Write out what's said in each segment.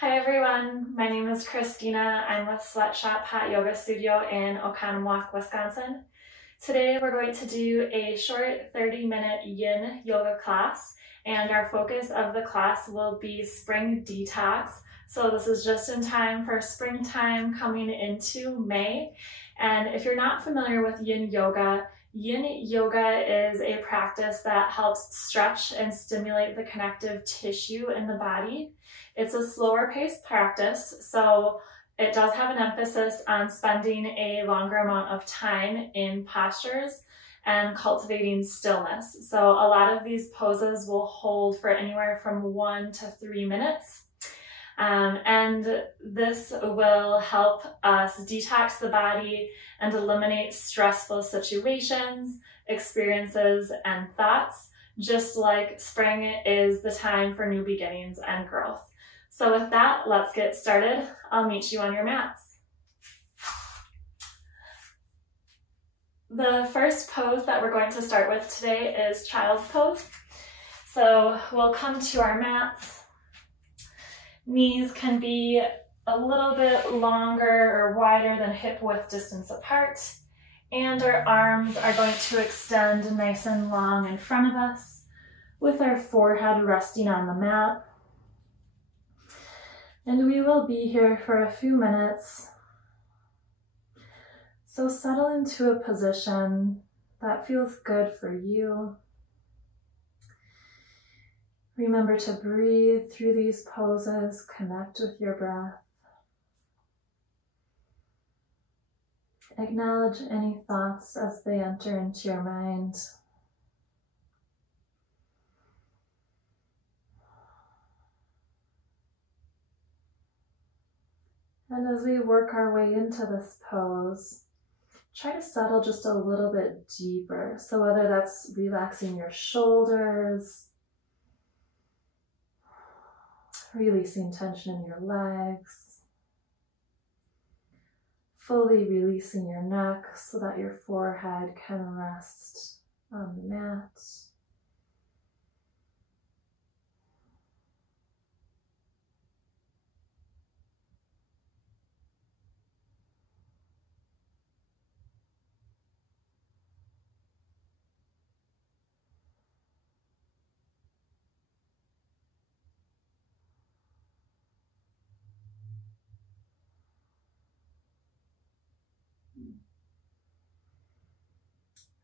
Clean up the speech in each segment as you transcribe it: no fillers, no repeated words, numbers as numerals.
Hi everyone, my name is Christina. I'm with Sweatshop Hot Yoga Studio in Oconomowoc, Wisconsin. Today we're going to do a short 30-minute Yin Yoga class, and our focus of the class will be Spring Detox. So this is just in time for springtime coming into May. And if you're not familiar with Yin Yoga is a practice that helps stretch and stimulate the connective tissue in the body. It's a slower paced practice, so it does have an emphasis on spending a longer amount of time in postures and cultivating stillness. So a lot of these poses will hold for anywhere from 1 to 3 minutes. And this will help us detox the body and eliminate stressful situations, experiences, and thoughts, just like spring is the time for new beginnings and growth. So with that, let's get started. I'll meet you on your mats. The first pose that we're going to start with today is child's pose. So we'll come to our mats. Knees can be a little bit longer or wider than hip width distance apart, and our arms are going to extend nice and long in front of us with our forehead resting on the mat. And we will be here for a few minutes. So settle into a position that feels good for you. Remember to breathe through these poses, connect with your breath. Acknowledge any thoughts as they enter into your mind. And as we work our way into this pose, try to settle just a little bit deeper. So whether that's relaxing your shoulders, releasing tension in your legs, fully releasing your neck so that your forehead can rest on the mat.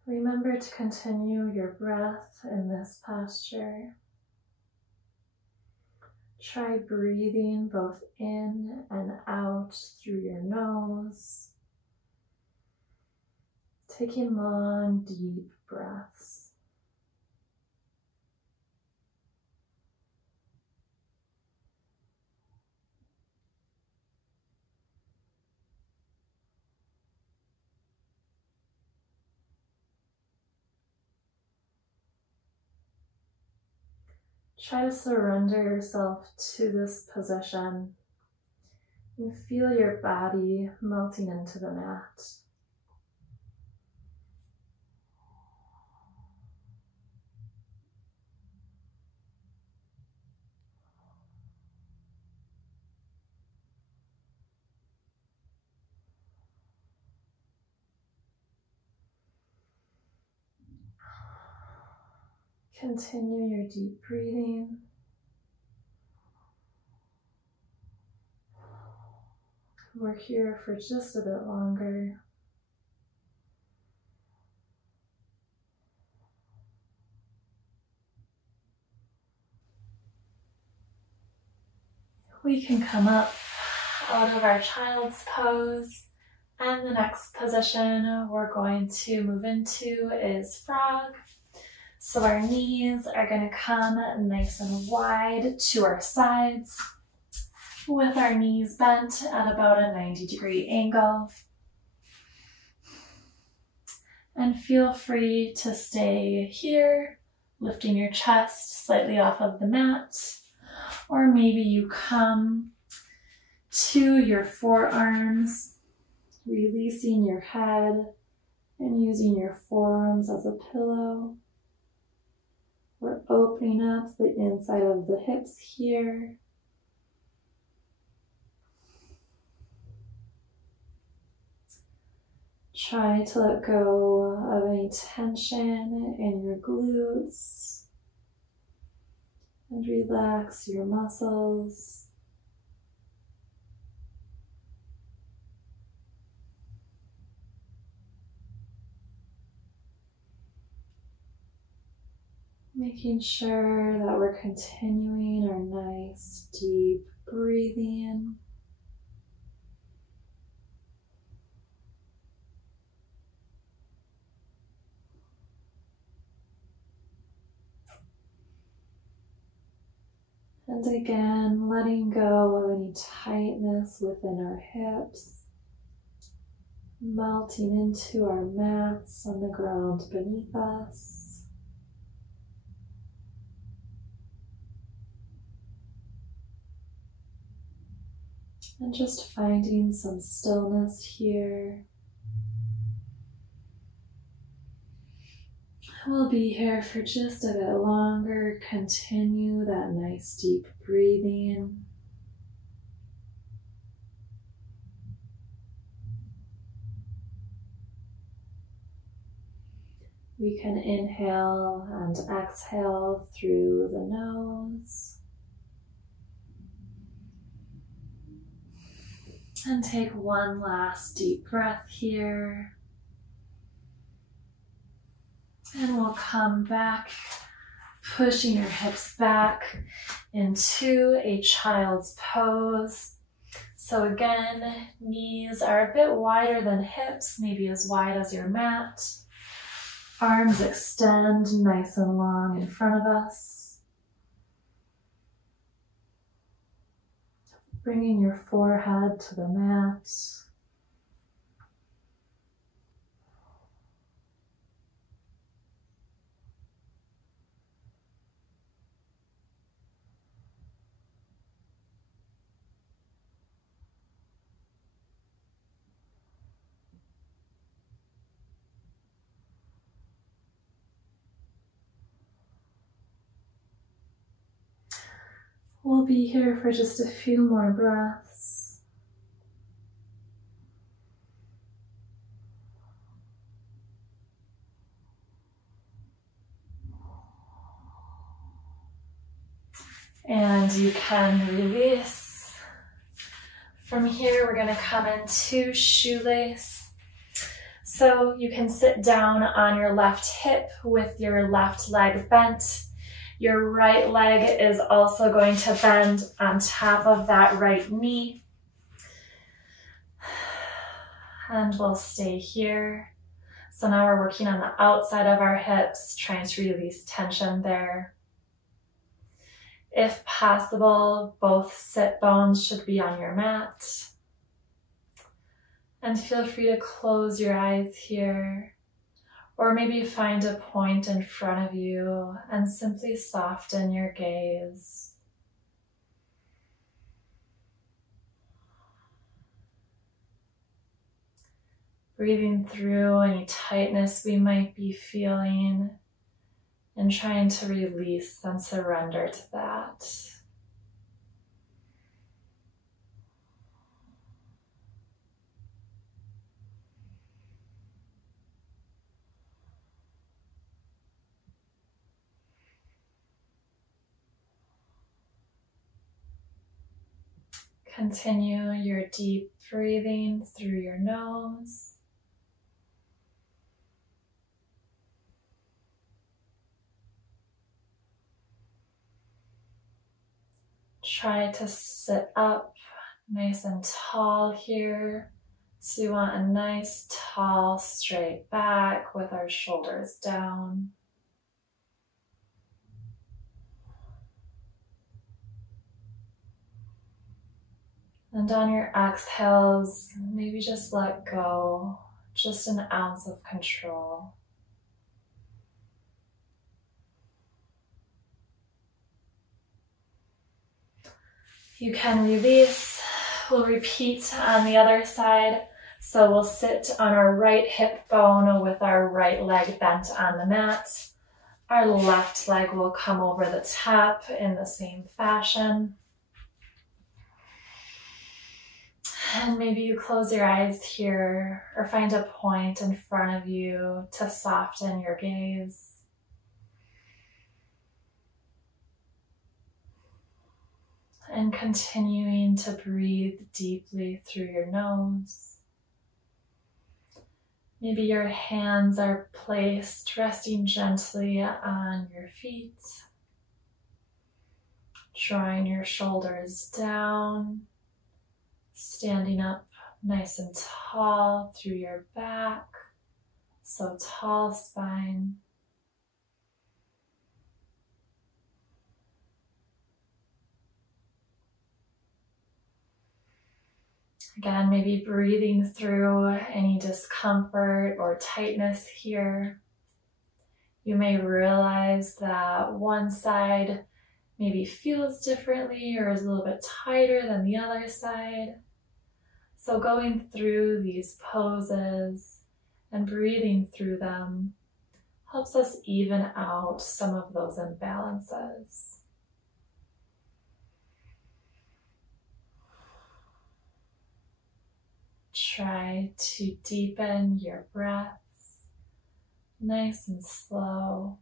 Remember to continue your breath in this posture. Try breathing both in and out through your nose, taking long, deep breaths. Try to surrender yourself to this position and feel your body melting into the mat. Continue your deep breathing. We're here for just a bit longer. We can come up out of our child's pose, and the next position we're going to move into is frog. So our knees are going to come nice and wide to our sides with our knees bent at about a 90-degree angle. And feel free to stay here, lifting your chest slightly off of the mat, or maybe you come to your forearms, releasing your head and using your forearms as a pillow. We're opening up the inside of the hips here. Try to let go of any tension in your glutes and relax your muscles. Making sure that we're continuing our nice deep breathing. And again, letting go of any tightness within our hips, melting into our mats on the ground beneath us. And just finding some stillness here. We'll be here for just a bit longer. Continue that nice deep breathing. We can inhale and exhale through the nose. And take one last deep breath here. And we'll come back, pushing your hips back into a child's pose. So again, knees are a bit wider than hips, maybe as wide as your mat. Arms extend nice and long in front of us. Bringing your forehead to the mat. We'll be here for just a few more breaths. And you can release. From here, we're going to come into shoelace. So you can sit down on your left hip with your left leg bent. Your right leg is also going to bend on top of that right knee. And we'll stay here. So now we're working on the outside of our hips, trying to release tension there. If possible, both sit bones should be on your mat. And feel free to close your eyes here. Or maybe find a point in front of you and simply soften your gaze. Breathing through any tightness we might be feeling and trying to release and surrender to that. Continue your deep breathing through your nose. Try to sit up nice and tall here. So you want a nice, tall, straight back with our shoulders down. And on your exhales, maybe just let go, just an ounce of control. You can release. We'll repeat on the other side. So we'll sit on our right hip bone with our right leg bent on the mat. Our left leg will come over the top in the same fashion. And maybe you close your eyes here or find a point in front of you to soften your gaze. And continuing to breathe deeply through your nose. Maybe your hands are placed resting gently on your feet, drawing your shoulders down, standing up nice and tall through your back, so tall spine. Again, maybe breathing through any discomfort or tightness here. You may realize that one side maybe feels differently or is a little bit tighter than the other side. So going through these poses and breathing through them helps us even out some of those imbalances. Try to deepen your breaths, nice and slow.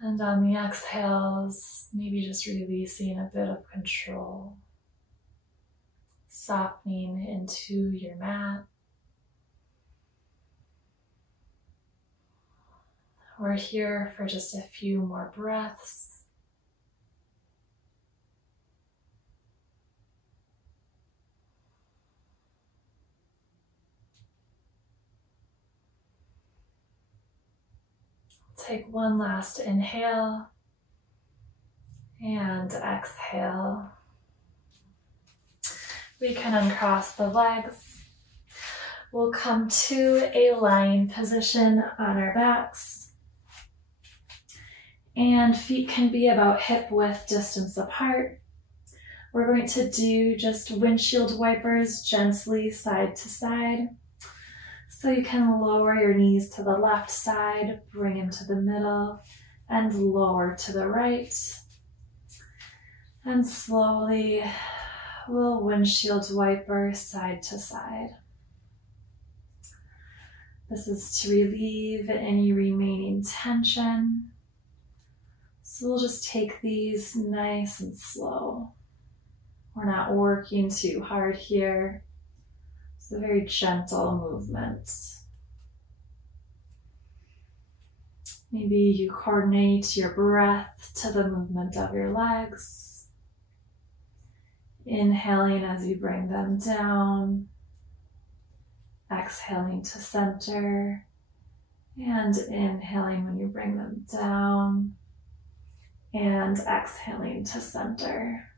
And on the exhales, maybe just releasing a bit of control, softening into your mat. We're here for just a few more breaths. Take one last inhale and exhale. We can uncross the legs. We'll come to a lying position on our backs. And feet can be about hip width distance apart. We're going to do just windshield wipers gently side to side. So you can lower your knees to the left side, bring them to the middle, and lower to the right. And slowly we'll windshield wiper side to side. This is to relieve any remaining tension. So we'll just take these nice and slow. We're not working too hard here. It's a very gentle movement. Maybe you coordinate your breath to the movement of your legs. Inhaling as you bring them down. Exhaling to center. And inhaling when you bring them down. And exhaling to center.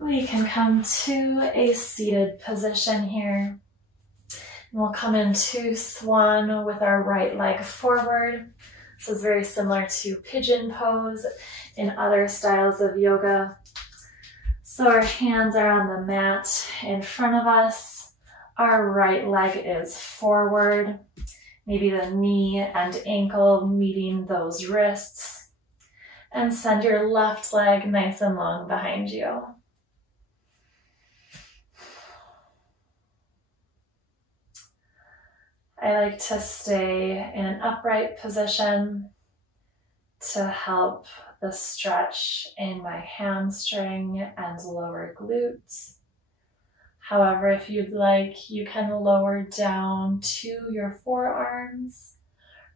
We can come to a seated position here. We'll come into swan with our right leg forward. This is very similar to pigeon pose in other styles of yoga. So our hands are on the mat in front of us. Our right leg is forward. Maybe the knee and ankle meeting those wrists. And send your left leg nice and long behind you. I like to stay in an upright position to help the stretch in my hamstring and lower glutes. However, if you'd like, you can lower down to your forearms,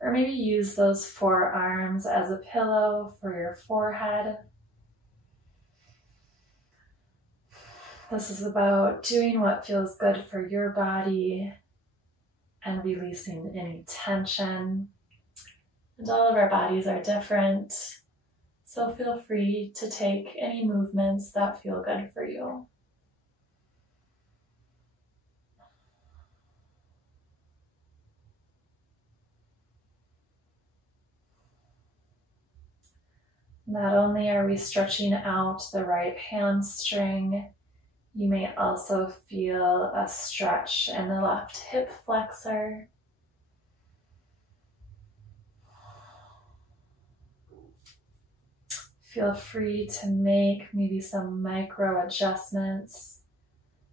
or maybe use those forearms as a pillow for your forehead. This is about doing what feels good for your body and releasing any tension. And all of our bodies are different, so feel free to take any movements that feel good for you. Not only are we stretching out the right hamstring, you may also feel a stretch in the left hip flexor. feel free to make maybe some micro adjustments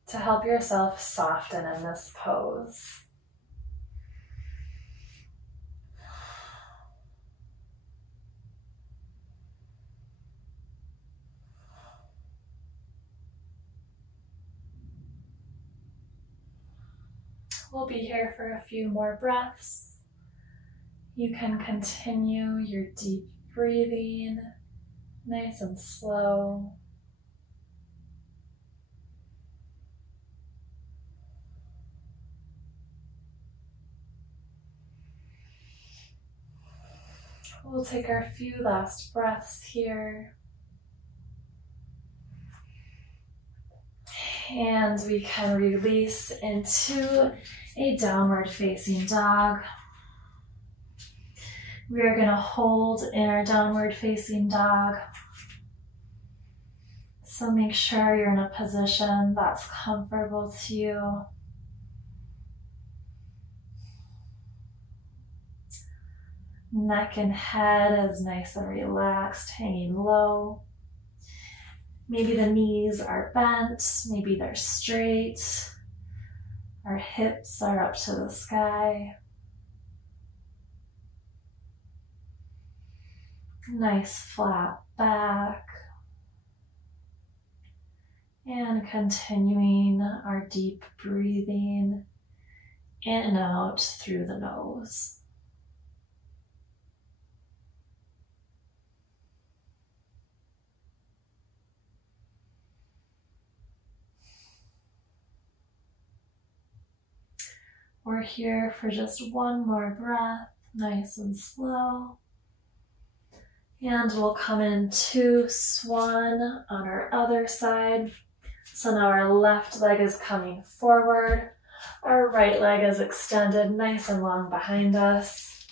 to help yourself soften in this pose. We'll be here for a few more breaths. You can continue your deep breathing, nice and slow. We'll take our few last breaths here. And we can release into a downward facing dog. We are going to hold in our downward facing dog. So make sure you're in a position that's comfortable to you. Neck and head is nice and relaxed, hanging low. Maybe the knees are bent, maybe they're straight. Our hips are up to the sky. Nice flat back. And continuing our deep breathing in and out through the nose. We're here for just one more breath, nice and slow. And we'll come into swan on our other side. So now our left leg is coming forward. Our right leg is extended nice and long behind us.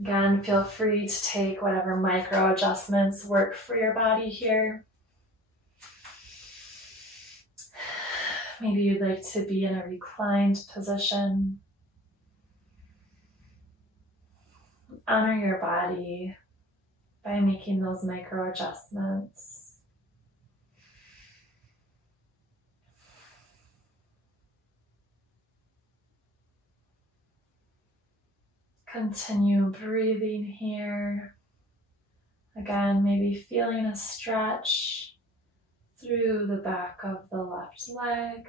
Again, feel free to take whatever micro adjustments work for your body here. Maybe you'd like to be in a reclined position. Honor your body by making those micro adjustments. Continue breathing here. Again, maybe feeling a stretch through the back of the left leg,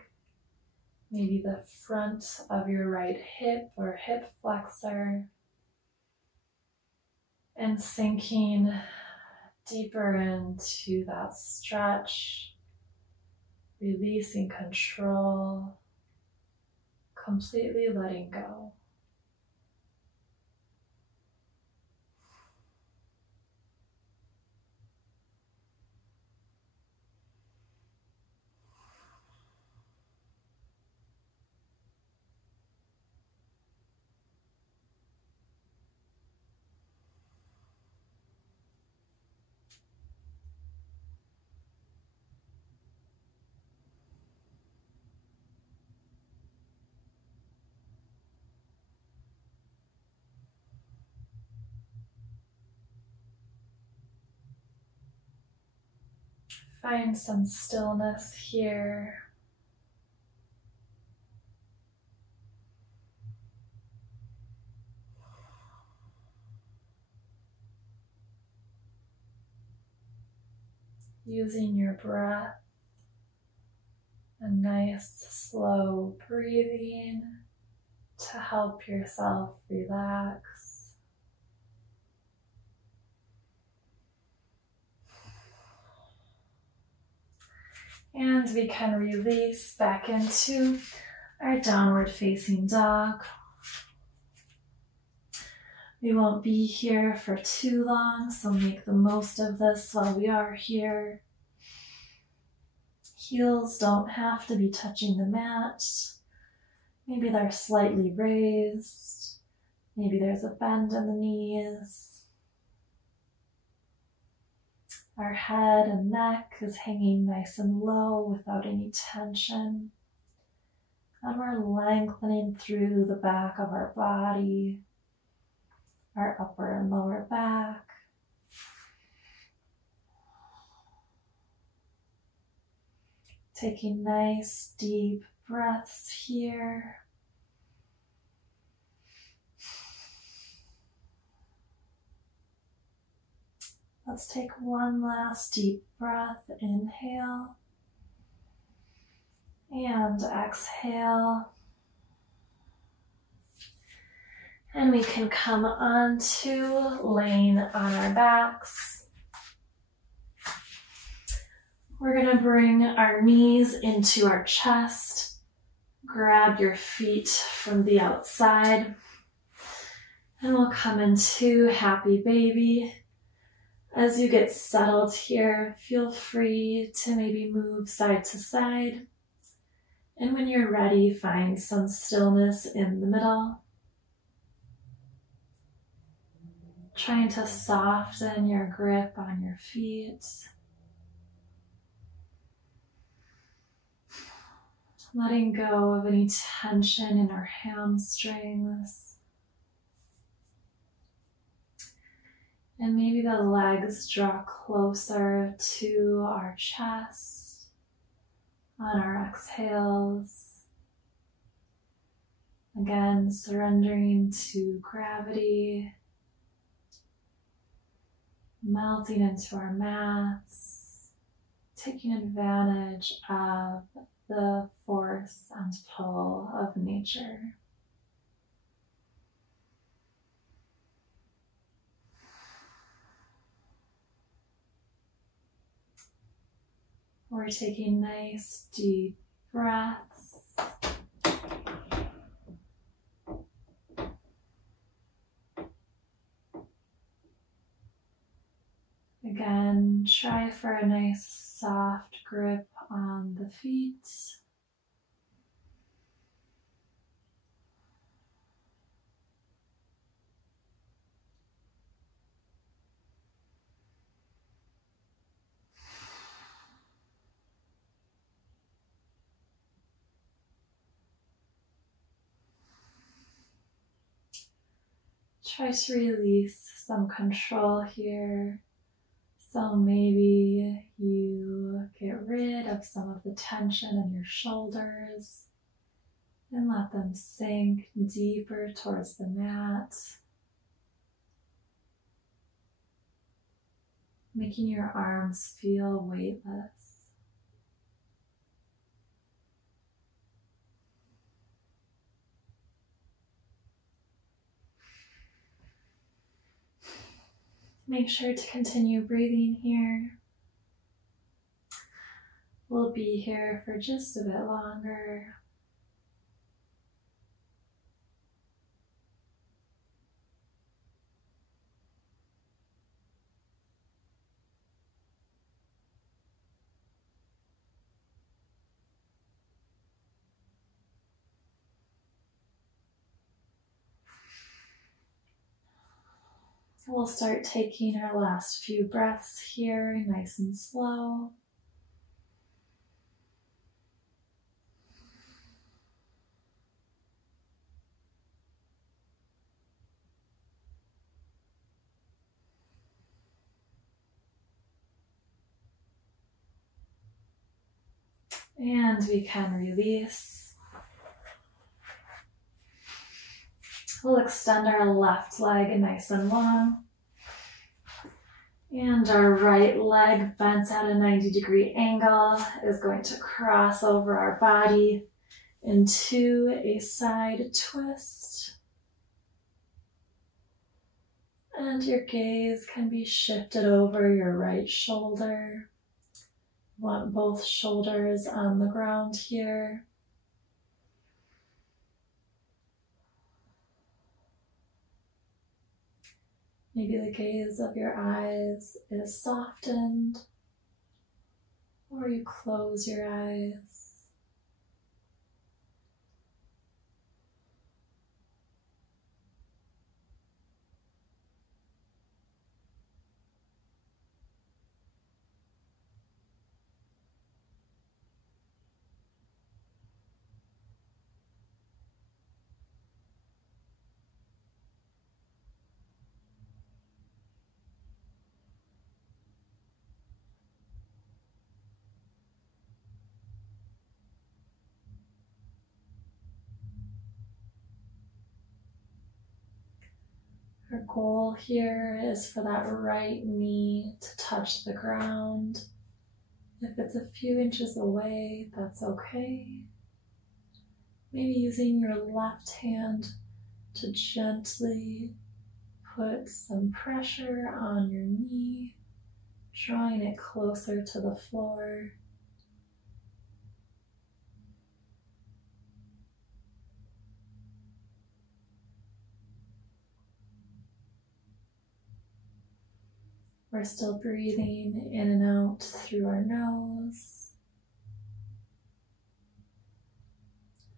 maybe the front of your right hip or hip flexor, and sinking deeper into that stretch, releasing control, completely letting go. Find some stillness here. Using your breath, a nice slow breathing to help yourself relax. And we can release back into our downward facing dog. We won't be here for too long, so make the most of this while we are here. Heels don't have to be touching the mat. Maybe they're slightly raised. Maybe there's a bend in the knees. Our head and neck is hanging nice and low without any tension. And we're lengthening through the back of our body, our upper and lower back. Taking nice deep breaths here. Let's take one last deep breath. Inhale and exhale. And we can come onto laying on our backs. We're going to bring our knees into our chest. Grab your feet from the outside. And we'll come into happy baby. As you get settled here, feel free to maybe move side to side. And when you're ready, find some stillness in the middle. Trying to soften your grip on your feet. Letting go of any tension in our hamstrings. And maybe the legs draw closer to our chest on our exhales. Again, surrendering to gravity, melting into our mats, taking advantage of the force and pull of nature. We're taking nice deep breaths. Again, try for a nice soft grip on the feet. Try to release some control here. So maybe you get rid of some of the tension in your shoulders and let them sink deeper towards the mat, making your arms feel weightless. Make sure to continue breathing here. We'll be here for just a bit longer. We'll start taking our last few breaths here, nice and slow. And we can release. We'll extend our left leg nice and long. And our right leg bent at a 90-degree angle is going to cross over our body into a side twist. And your gaze can be shifted over your right shoulder. You want both shoulders on the ground here. Maybe the gaze of your eyes is softened, or you close your eyes. Our goal here is for that right knee to touch the ground. If it's a few inches away, that's okay. Maybe using your left hand to gently put some pressure on your knee, drawing it closer to the floor. We're still breathing in and out through our nose.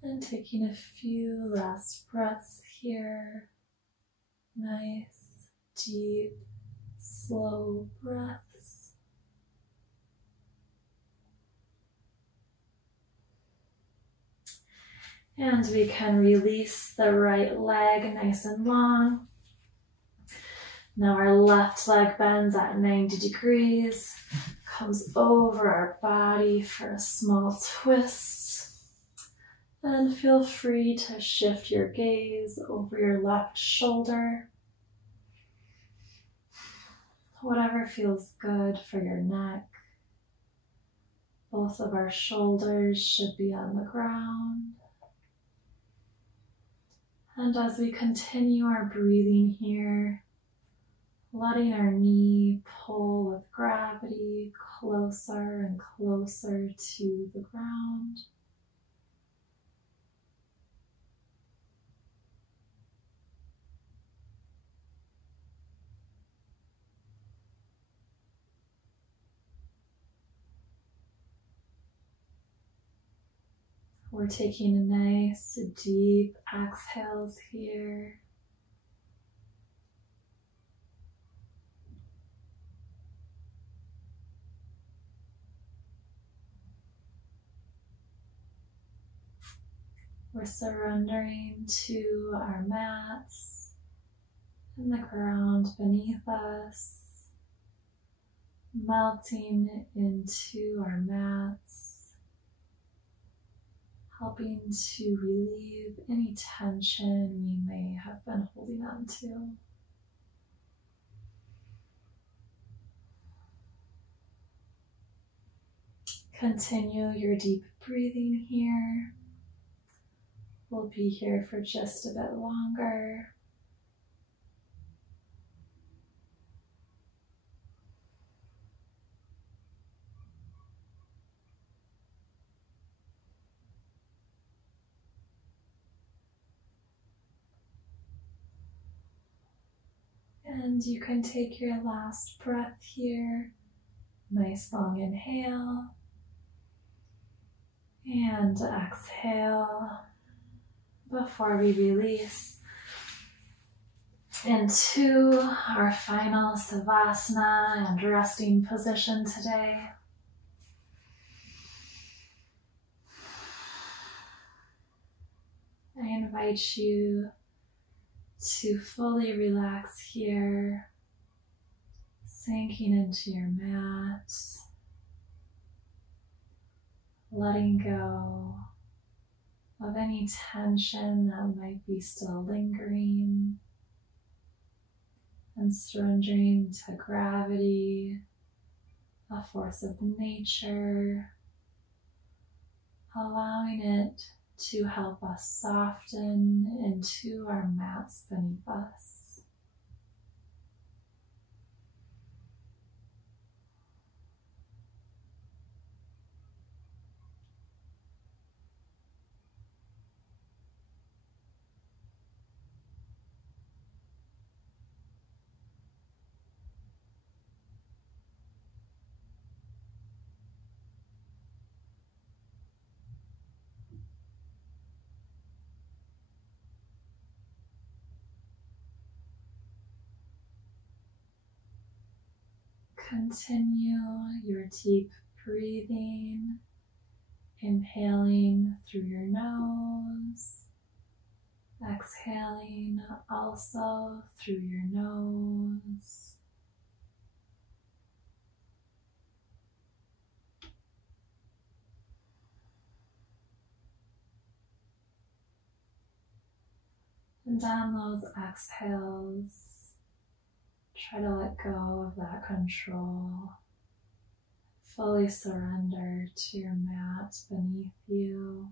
And taking a few last breaths here. Nice, deep, slow breaths. And we can release the right leg nice and long. Now our left leg bends at 90 degrees, comes over our body for a small twist. And feel free to shift your gaze over your left shoulder. Whatever feels good for your neck. Both of our shoulders should be on the ground. And as we continue our breathing here, letting our knee pull with gravity closer and closer to the ground. We're taking nice deep exhales here. We're surrendering to our mats and the ground beneath us, melting into our mats, helping to relieve any tension we may have been holding on to. Continue your deep breathing here. We'll be here for just a bit longer. And you can take your last breath here. Nice long inhale and exhale before we release into our final savasana and resting position today. I invite you to fully relax here, sinking into your mat, letting go of any tension that might be still lingering, and surrendering to gravity, a force of nature, allowing it to help us soften into our mats beneath us. Continue your deep breathing, inhaling through your nose, exhaling also through your nose. And on those exhales, Try to let go of that control. Fully surrender to your mat beneath you.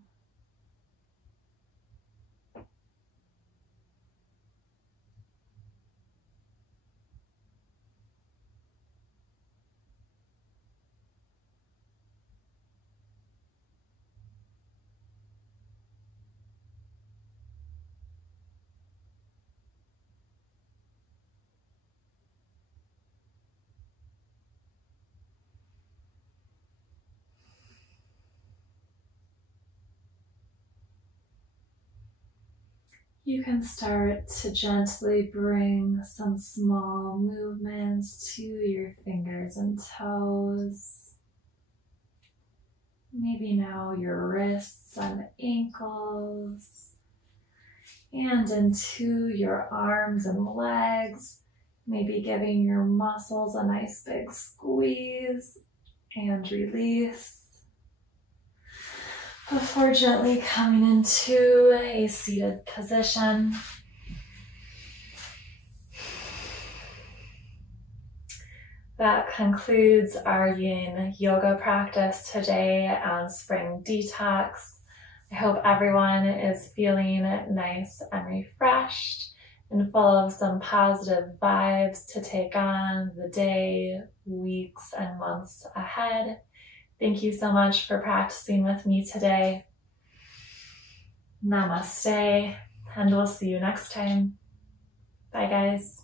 You can start to gently bring some small movements to your fingers and toes. Maybe now your wrists and ankles, and into your arms and legs. Maybe giving your muscles a nice big squeeze and release. Before gently coming into a seated position. That concludes our Yin Yoga practice today on Spring Detox. I hope everyone is feeling nice and refreshed and full of some positive vibes to take on the day, weeks, and months ahead. Thank you so much for practicing with me today. Namaste, and we'll see you next time. Bye, guys.